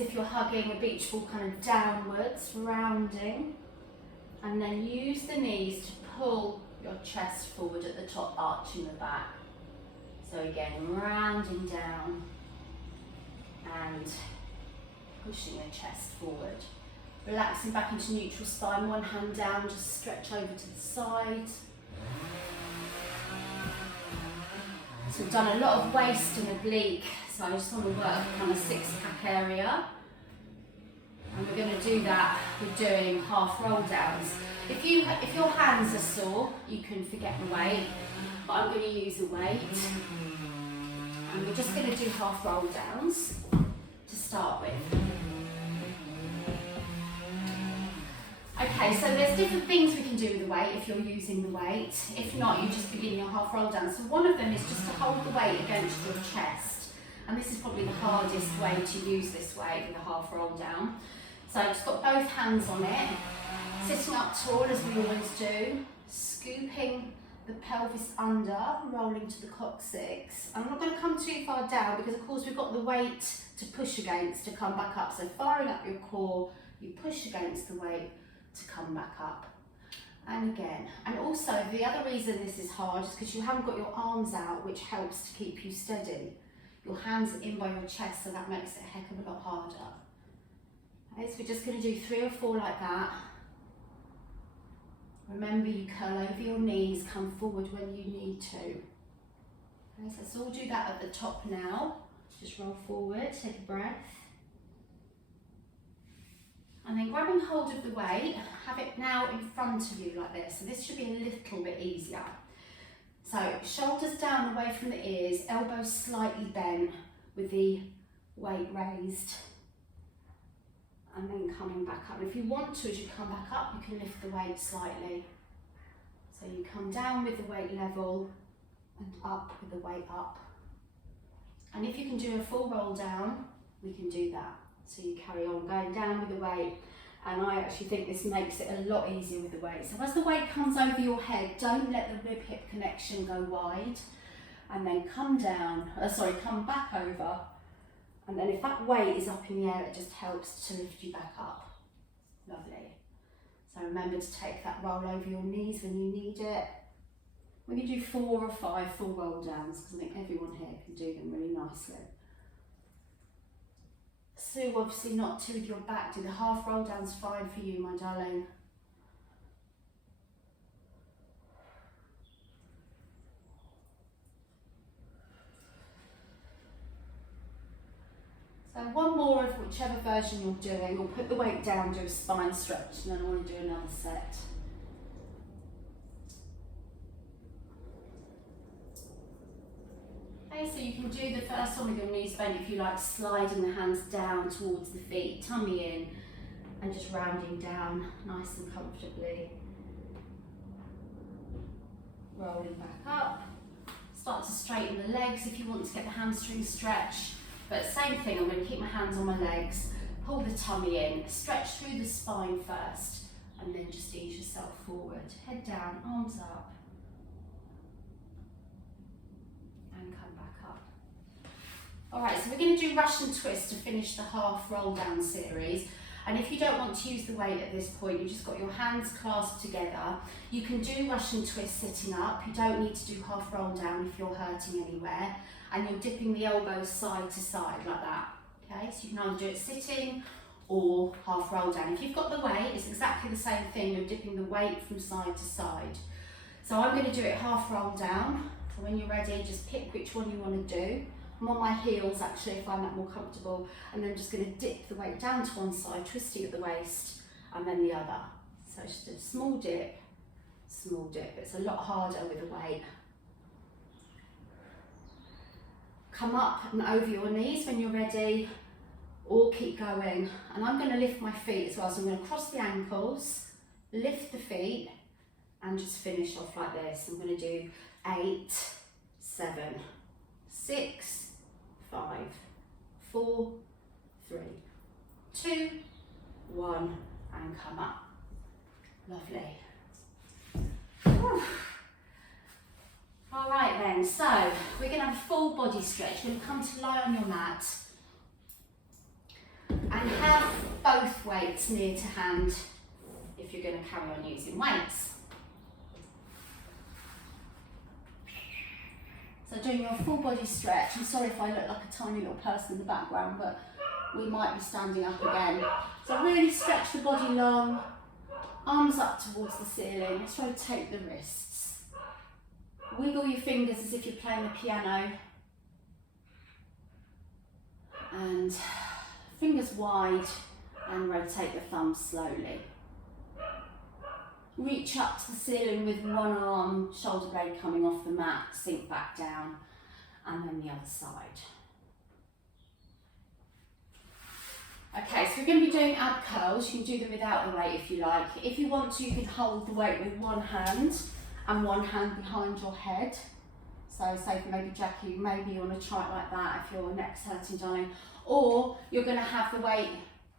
as if you're hugging a beach ball kind of downwards, rounding. And then use the knees to pull your chest forward at the top, arching the back. So again, rounding down and pushing the chest forward. Relaxing back into neutral spine, one hand down, just stretch over to the side. So we've done a lot of waist and oblique, so I just want to work on a six-pack area. And we're going to do that with doing half roll downs. If your hands are sore, you can forget the weight, but I'm going to use a weight. And we're just going to do half roll downs to start with. Okay, so there's different things we can do with the weight if you're using the weight. If not, you just begin your half roll down. So one of them is just to hold the weight against your chest. And this is probably the hardest way to use this weight with a half roll down. So I've just got both hands on it, sitting up tall as we always do, scooping the pelvis under, rolling to the coccyx. I'm not going to come too far down because of course we've got the weight to push against to come back up. So firing up your core, you push against the weight to come back up. And again, and also the other reason this is hard is because you haven't got your arms out, which helps to keep you steady. Your hands are in by your chest, so that makes it a heck of a lot harder. Okay, so we're just going to do 3 or 4 like that. Remember, you curl over your knees, come forward when you need to. Okay, so let's all do that at the top now. Just roll forward, take a breath. And then grabbing hold of the weight, have it now in front of you like this. So this should be a little bit easier. So shoulders down away from the ears, elbows slightly bent with the weight raised. And then coming back up. And if you want to, as you come back up, you can lift the weight slightly. So you come down with the weight level and up with the weight up. And if you can do a full roll down, we can do that. So you carry on going down with the weight, and I actually think this makes it a lot easier with the weight. So as the weight comes over your head, don't let the rib-hip connection go wide, and then come down, come back over, and then if that weight is up in the air, it just helps to lift you back up. Lovely. So remember to take that roll over your knees when you need it. We can do 4 or 5 full roll downs, because I think everyone here can do them really nicely. Sue, obviously not to with your back. Do the half roll downs fine for you, my darling. So one more of whichever version you're doing, or put the weight down, do a spine stretch, and then I want to do another set. So you can do the first one with your knees bent if you like, sliding the hands down towards the feet, tummy in, and just rounding down nice and comfortably. Rolling back up. Start to straighten the legs if you want to get the hamstring stretch. But same thing, I'm going to keep my hands on my legs, pull the tummy in, stretch through the spine first, and then just ease yourself forward. Head down, arms up. And come back up. Alright, so we're going to do Russian twist to finish the half roll down series. And if you don't want to use the weight at this point, you've just got your hands clasped together. You can do Russian twist sitting up. You don't need to do half roll down if you're hurting anywhere. And you're dipping the elbows side to side like that. Okay, so you can either do it sitting or half roll down. If you've got the weight, it's exactly the same thing. You're dipping the weight from side to side. So I'm going to do it half roll down. So when you're ready, just pick which one you want to do. I'm on my heels actually, I find that more comfortable. And then just going to dip the weight down to one side, twisting at the waist, and then the other. So just a small dip, small dip. It's a lot harder with the weight. Come up and over your knees when you're ready, or keep going. And I'm going to lift my feet as well. So I'm going to cross the ankles, lift the feet, and just finish off like this. I'm going to do 8, 7, 6, 5, 4, 3, 2, 1, and come up. Lovely. Whew. All right then, so we're going to have a full body stretch. You're going to come to lie on your mat. And have both weights near to hand if you're going to carry on using weights. So doing your full body stretch. I'm sorry if I look like a tiny little person in the background, but we might be standing up again. So really stretch the body long, arms up towards the ceiling. Let's rotate the wrists. Wiggle your fingers as if you're playing the piano. And fingers wide and rotate the thumbs slowly. Reach up to the ceiling with one arm, shoulder blade coming off the mat, sink back down, and then the other side. Okay, so we're going to be doing ab curls. You can do them without the weight if you like. If you want to, you can hold the weight with one hand and one hand behind your head. So say for maybe Jackie, maybe you want to try it like that if your neck's hurting, darling. Or you're going to have the weight,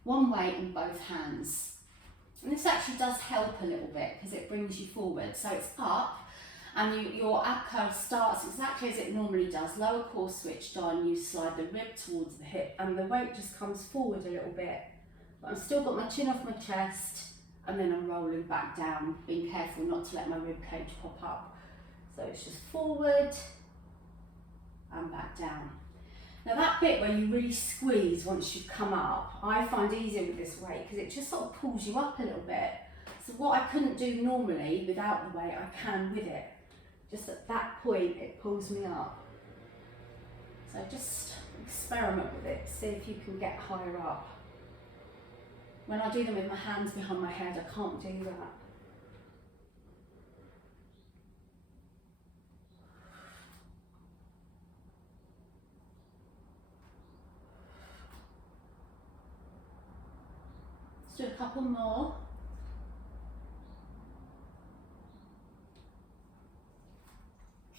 one weight in both hands. And this actually does help a little bit because it brings you forward. So it's up and your ab curl starts exactly as it normally does. Lower core switched on, you slide the rib towards the hip and the weight just comes forward a little bit. But I've still got my chin off my chest and then I'm rolling back down, being careful not to let my rib cage pop up. So it's just forward and back down. Now that bit where you really squeeze once you've come up, I find easier with this weight because it just sort of pulls you up a little bit. So what I couldn't do normally without the weight, I can with it. Just at that point, it pulls me up. So just experiment with it, see if you can get higher up. When I do them with my hands behind my head, I can't do that. Let's do a couple more.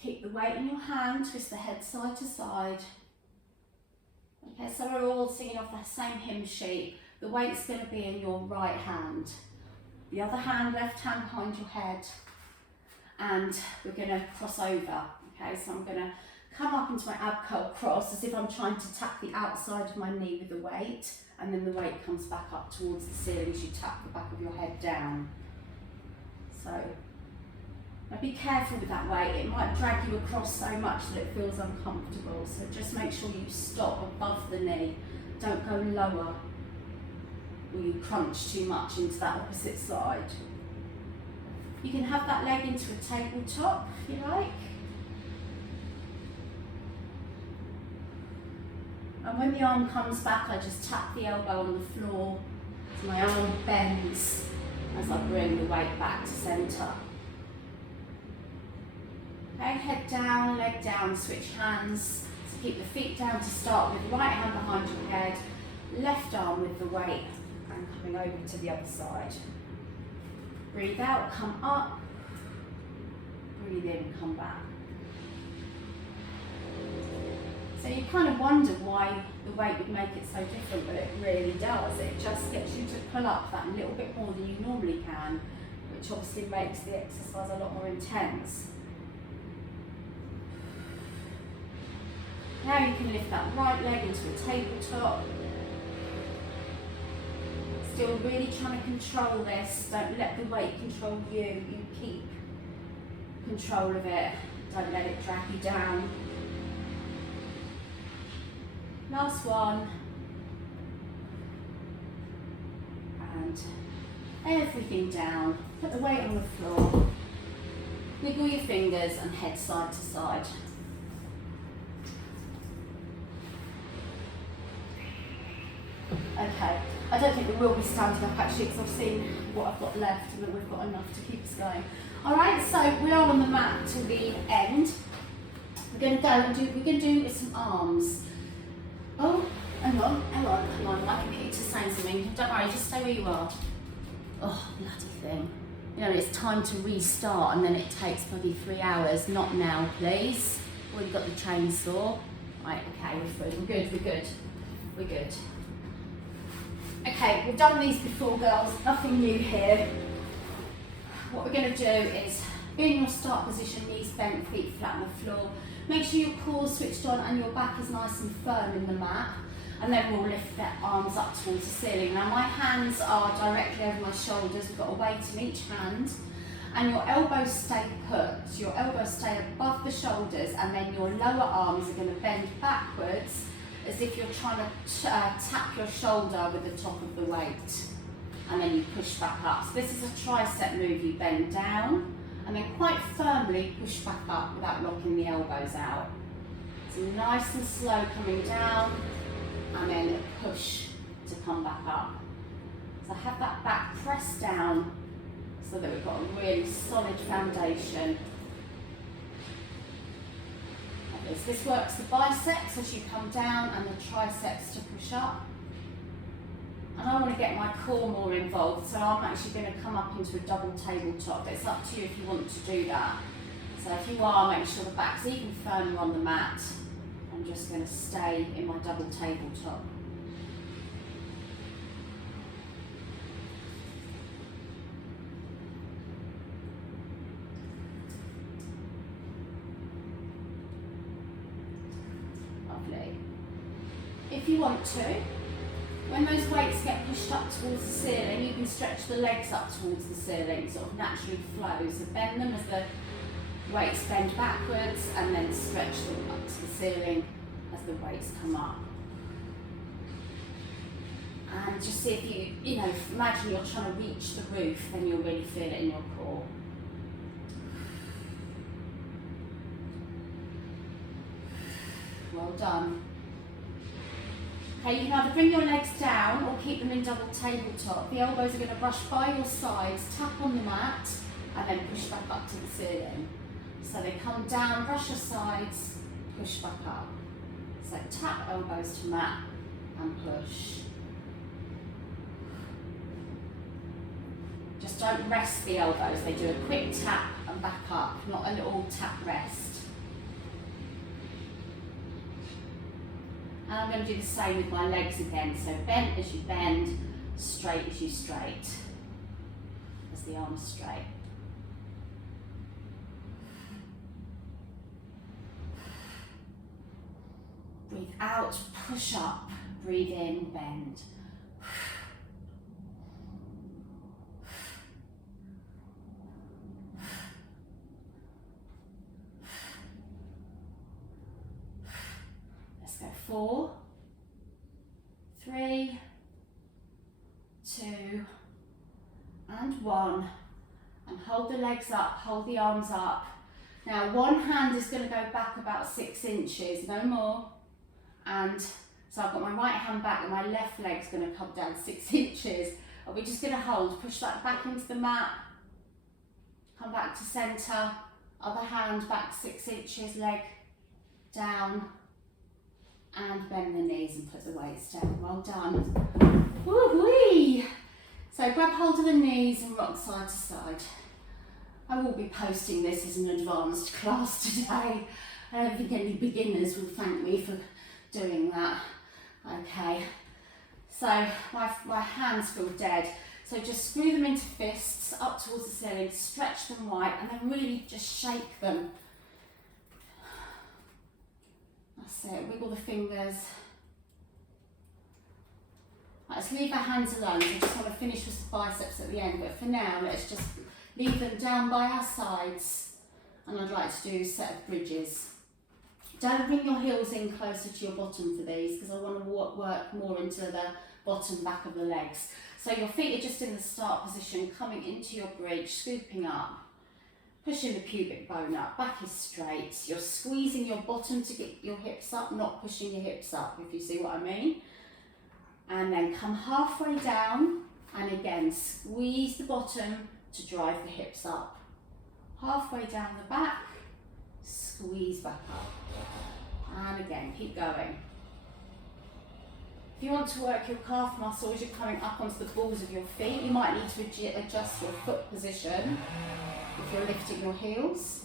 Keep the weight in your hand, twist the head side to side. Okay, so we're all singing off the same hymn sheet. The weight's going to be in your right hand. The other hand, left hand behind your head. And we're going to cross over. Okay, so I'm going to come up into my ab curl cross as if I'm trying to tap the outside of my knee with the weight. And then the weight comes back up towards the ceiling as you tap the back of your head down. So, now be careful with that weight. It might drag you across so much that it feels uncomfortable. So just make sure you stop above the knee. Don't go lower or you crunch too much into that opposite side. You can have that leg into a tabletop if you like. And when the arm comes back, I just tap the elbow on the floor so my arm bends as I bring the weight back to centre. Okay, head down, leg down, switch hands. So keep the feet down to start with, right hand behind your head, left arm with the weight and coming over to the other side. Breathe out, come up, breathe in, come back. So you kind of wonder why the weight would make it so different, but it really does. It just gets you to pull up that little bit more than you normally can, which obviously makes the exercise a lot more intense. Now you can lift that right leg into a tabletop. Still really trying to control this. Don't let the weight control you. You keep control of it. Don't let it drag you down. Last one. And everything down. Put the weight on the floor. Wiggle your fingers and head side to side. Okay, I don't think we will be standing up actually because I've seen what I've got left and that we've got enough to keep us going. Alright, so we are on the mat till the end. We're going to go and we're going to do some arms. Oh, hang on, my computer's saying something. Don't worry, just stay where you are. Oh, bloody thing. You know, it's time to restart and then it takes bloody 3 hours. Not now, please. Already got the chainsaw. Right, okay, we're good. Okay, we've done these before, girls, nothing new here. What we're going to do is be in your start position, knees bent, feet flat on the floor. Make sure your core switched on and your back is nice and firm in the mat. And then we'll lift their arms up towards the ceiling. Now my hands are directly over my shoulders. We've got a weight in each hand. And your elbows stay put. Your elbows stay above the shoulders, and then your lower arms are going to bend backwards as if you're trying to tap your shoulder with the top of the weight. And then you push back up. So this is a tricep move. You bend down and then quite firmly push back up without locking the elbows out. So nice and slow coming down, and then push to come back up. So have that back pressed down so that we've got a really solid foundation. Like this. This works the biceps as you come down and the triceps to push up. And I want to get my core more involved, so I'm actually going to come up into a double tabletop. It's up to you if you want to do that. So if you are, make sure the back's even firmer on the mat. I'm just going to stay in my double tabletop. Lovely. If you want to, when those weights get pushed up towards the ceiling, you can stretch the legs up towards the ceiling, sort of naturally flow. So bend them as the weights bend backwards, and then stretch them up to the ceiling as the weights come up. And just see if you know, imagine you're trying to reach the roof, then you'll really feel it in your core. Well done. Okay, you can either bring your legs down or keep them in double tabletop. The elbows are going to brush by your sides, tap on the mat, and then push back up to the ceiling. So they come down, brush your sides, push back up. So tap elbows to mat and push. Just don't rest the elbows. They do a quick tap and back up, not a little tap rest. And I'm going to do the same with my legs again. So bent as you bend, straight as you straight. As the arms straight. Breathe out, push up. Breathe in, bend. Let's go. 4, 3, 2, and 1. And hold the legs up, hold the arms up. Now one hand is going to go back about 6 inches, no more. And so I've got my right hand back and my left leg's going to come down 6 inches. And we're just going to hold, push that back into the mat, come back to centre, other hand back 6 inches, leg down, and bend the knees and put the weights down. Well done. Woo-wee! So grab hold of the knees and rock side to side. I will be posting this as an advanced class today. I don't think any beginners will thank me for doing that. Okay, so my hands feel dead. So just screw them into fists up towards the ceiling, stretch them wide, and then really just shake them. That's it, wiggle the fingers. Let's leave our hands alone. I just want to finish with the biceps at the end, but for now, let's just leave them down by our sides. And I'd like to do a set of bridges. Don't bring your heels in closer to your bottom for these, because I want to work more into the bottom back of the legs. So your feet are just in the start position, coming into your bridge, scooping up. Pushing the pubic bone up, back is straight. You're squeezing your bottom to get your hips up, not pushing your hips up, if you see what I mean. And then come halfway down, and again, squeeze the bottom to drive the hips up. Halfway down the back, squeeze back up. And again, keep going. If you want to work your calf muscles, you're coming up onto the balls of your feet. You might need to adjust your foot position if you're lifting your heels.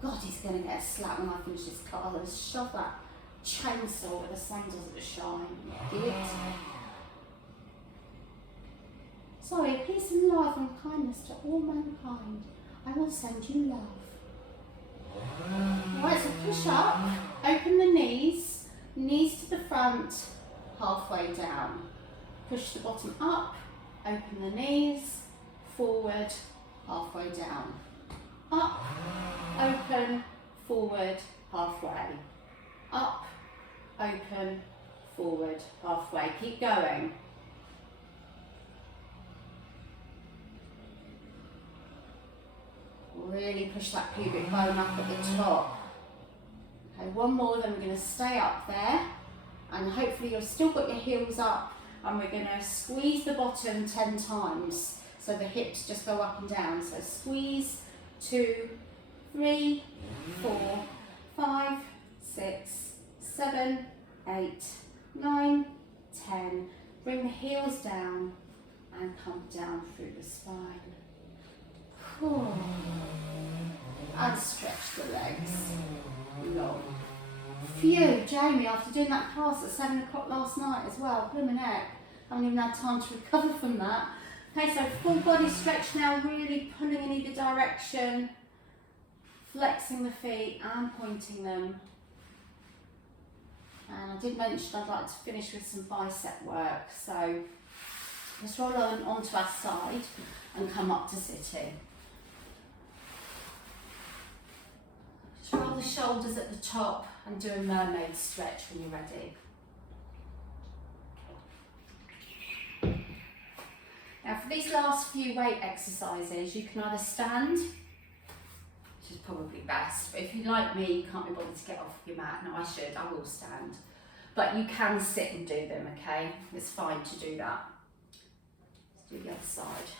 God, he's going to get a slap when I finish this class. Let's shove that chainsaw with the sandals at the shine. Do it. Sorry, peace and love and kindness to all mankind. I will send you love. Right, so push up, open the knees to the front, halfway down. Push the bottom up, open the knees, forward, halfway down. Up, open, forward, halfway. Up, open, forward, halfway. Keep going. Really push that pubic bone up at the top. Okay, one more, then we're going to stay up there. And hopefully you've still got your heels up, and we're going to squeeze the bottom 10 times. So the hips just go up and down. So squeeze, 2, 3, 4, 5, 6, 7, 8, 9, 10. Bring the heels down and come down through the spine. Cool. And stretch the legs long. Phew, Jamie, after doing that class at 7 o'clock last night as well, blimmin' heck, I haven't even had time to recover from that. Okay, so full body stretch now, really pulling in either direction, flexing the feet and pointing them. And I did mention I'd like to finish with some bicep work, so let's roll on onto our side and come up to sitting. Just roll the shoulders at the top and do a mermaid stretch when you're ready. Now for these last few weight exercises, you can either stand, which is probably best, but if you're like me, you can't be bothered to get off your mat. No, I will stand. But you can sit and do them, okay? It's fine to do that. Let's do the other side.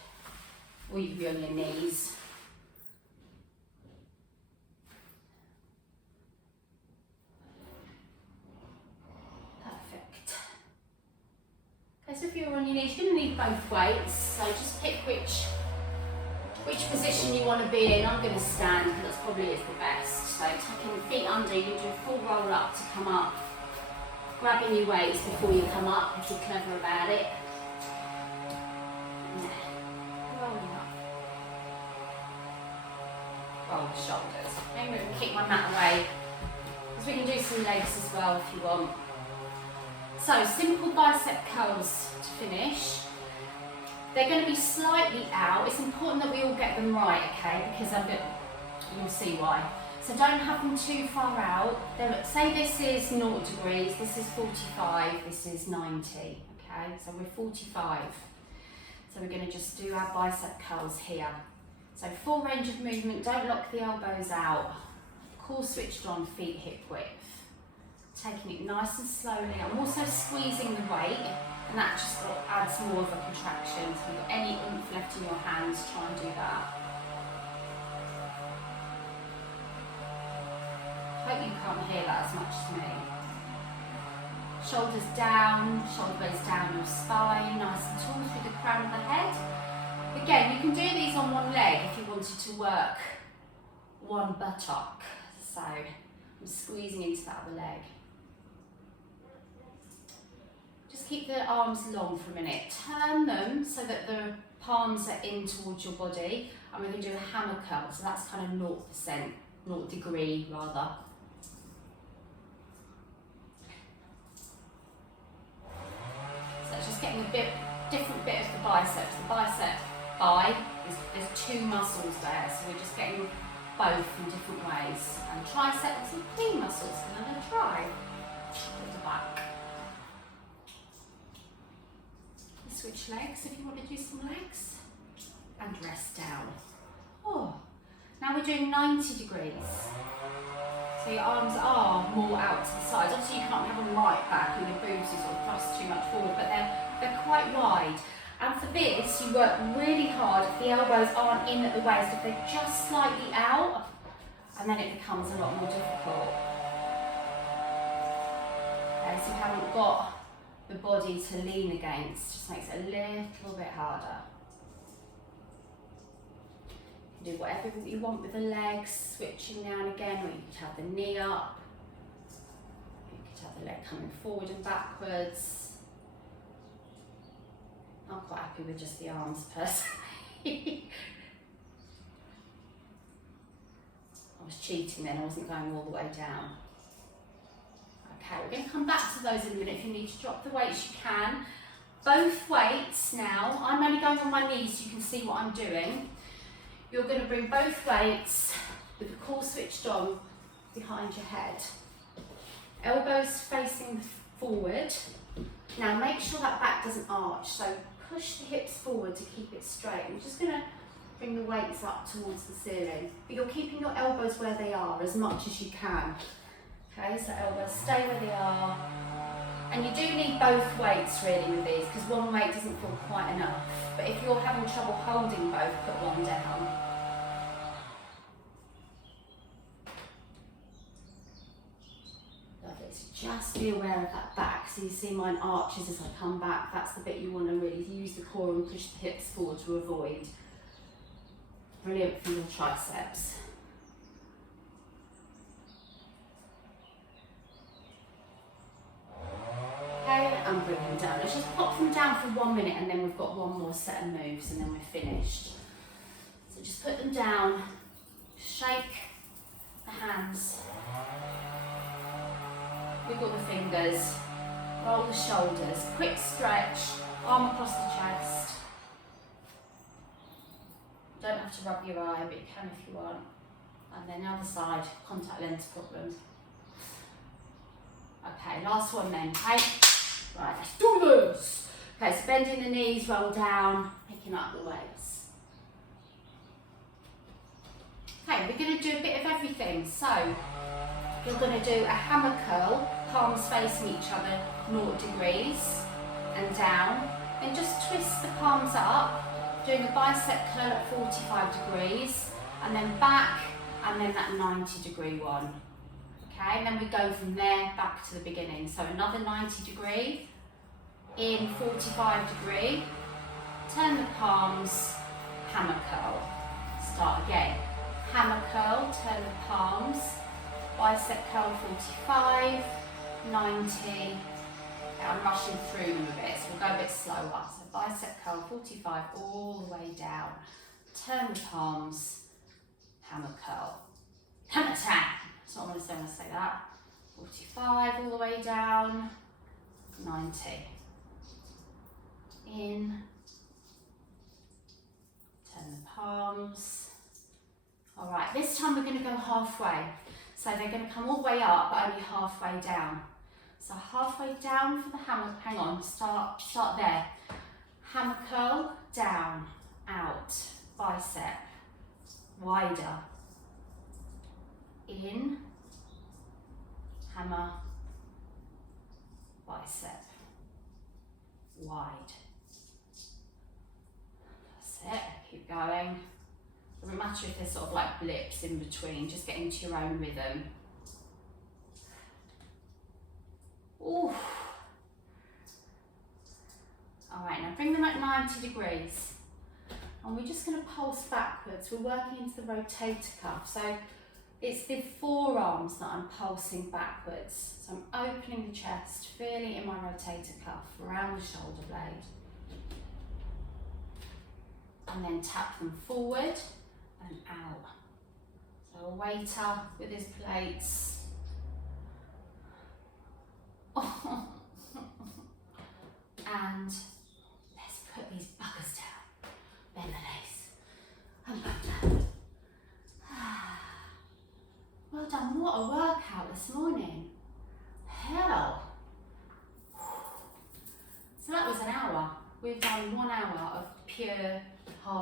Or you can be on your knees. Perfect. Okay, so if you're on your knees, you're going to need both weights. So just pick which position you want to be in. I'm going to stand because that's probably is the best. So tucking the feet under, you do a full roll up to come up. Grabbing your weights before you come up if you're clever about it. Rolling up. Roll the shoulders. I'm going to kick my mat away because we can do some legs as well if you want. So simple bicep curls to finish. They're going to be slightly out. It's important that we all get them right, okay? Because you'll see why. So don't have them too far out. Say this is 0 degrees, this is 45, this is 90, okay? So we're 45. So we're going to just do our bicep curls here. So full range of movement, don't lock the elbows out. Core switched on, feet hip width. Taking it nice and slowly. I'm also squeezing the weight, and that just adds more of a contraction. So if you've got any oomph left in your hands, try and do that. I hope you can't hear that as much as me. Shoulders down, shoulder blades down your spine, nice and tall through the crown of the head. Again, you can do these on one leg if you wanted to work one buttock. So I'm squeezing into that other leg. Just keep the arms long for a minute. Turn them so that the palms are in towards your body, and we're going to do a hammer curl. So that's kind of 0%, 0 degree rather. Just getting a different bit of the biceps. The bicep thigh, there's 2 muscles there, so we're just getting both in different ways. And triceps and clean muscles, and I'm going to try with the back. Switch legs if you want to do some legs, and rest down. Oh, now we're doing 90 degrees. So your arms are more out to the sides. Obviously you can't have them right back and your boobs are sort of thrust too much forward, but they're quite wide. And for this, you work really hard if the elbows aren't in at the waist, if they're just slightly out, and then it becomes a lot more difficult. Okay, so you haven't got the body to lean against, just makes it a little bit harder. Do whatever you want with the legs, switching now and again, or you could have the knee up, you could have the leg coming forward and backwards. I'm quite happy with just the arms personally. I was cheating then, I wasn't going all the way down. Okay, we're going to come back to those in a minute. If you need to drop the weights, you can. Both weights now, I'm only going on my knees so you can see what I'm doing. You're going to bring both weights with the core switched on behind your head. Elbows facing forward. Now make sure that back doesn't arch, so push the hips forward to keep it straight. I'm just going to bring the weights up towards the ceiling, but you're keeping your elbows where they are as much as you can. Okay, so elbows stay where they are. And you do need both weights really with these, because one weight doesn't feel quite enough. But if you're having trouble holding both, put one down. Lovely, so just be aware of that back. So you see mine arches as I come back. That's the bit you want to really use the core and push the hips forward to avoid. Brilliant for your triceps. Okay, and bring them down. Let's just pop them down for 1 minute and then we've got one more set of moves and then we're finished. So just put them down, shake the hands, wiggle the fingers, roll the shoulders, quick stretch, arm across the chest. You don't have to rub your eye, but you can if you want. And then the other side, contact lens problems. Okay, last one then, okay? Right, let's do this. Okay, so bending the knees, roll down, picking up the weights. Okay, we're going to do a bit of everything. So, you're going to do a hammer curl, palms facing each other, 0 degrees, and down. Then just twist the palms up, doing a bicep curl at 45 degrees, and then back, and then that 90-degree one. Okay, and then we go from there back to the beginning. So another 90 degree, in 45 degree, turn the palms, hammer curl. Start again. Hammer curl, turn the palms, bicep curl 45, 90. Okay, I'm rushing through them a bit, so we'll go a bit slower. So bicep curl 45 all the way down. Turn the palms, hammer curl. Hammer tap. That's not what I want to say that. 45 all the way down, 90. In, turn the palms. All right, this time we're going to go halfway. So they're going to come all the way up, but only halfway down. So halfway down for the hammer, hang on, start there. Hammer curl, down, out, bicep, wider. In, hammer, bicep, wide. That's it, keep going. Doesn't matter if there's sort of like blips in between, just get into your own rhythm. Ooh. All right, now bring them at 90 degrees. And we're just going to pulse backwards. We're working into the rotator cuff. So it's the forearms that I'm pulsing backwards. So I'm opening the chest, feeling in my rotator cuff, around the shoulder blade. And then tap them forward and out. So a waiter with his plates. And let's put these buggers down. Bend the knees and back down. Well done, what a workout this morning. Hell. So that was an hour. We've done 1 hour of pure hard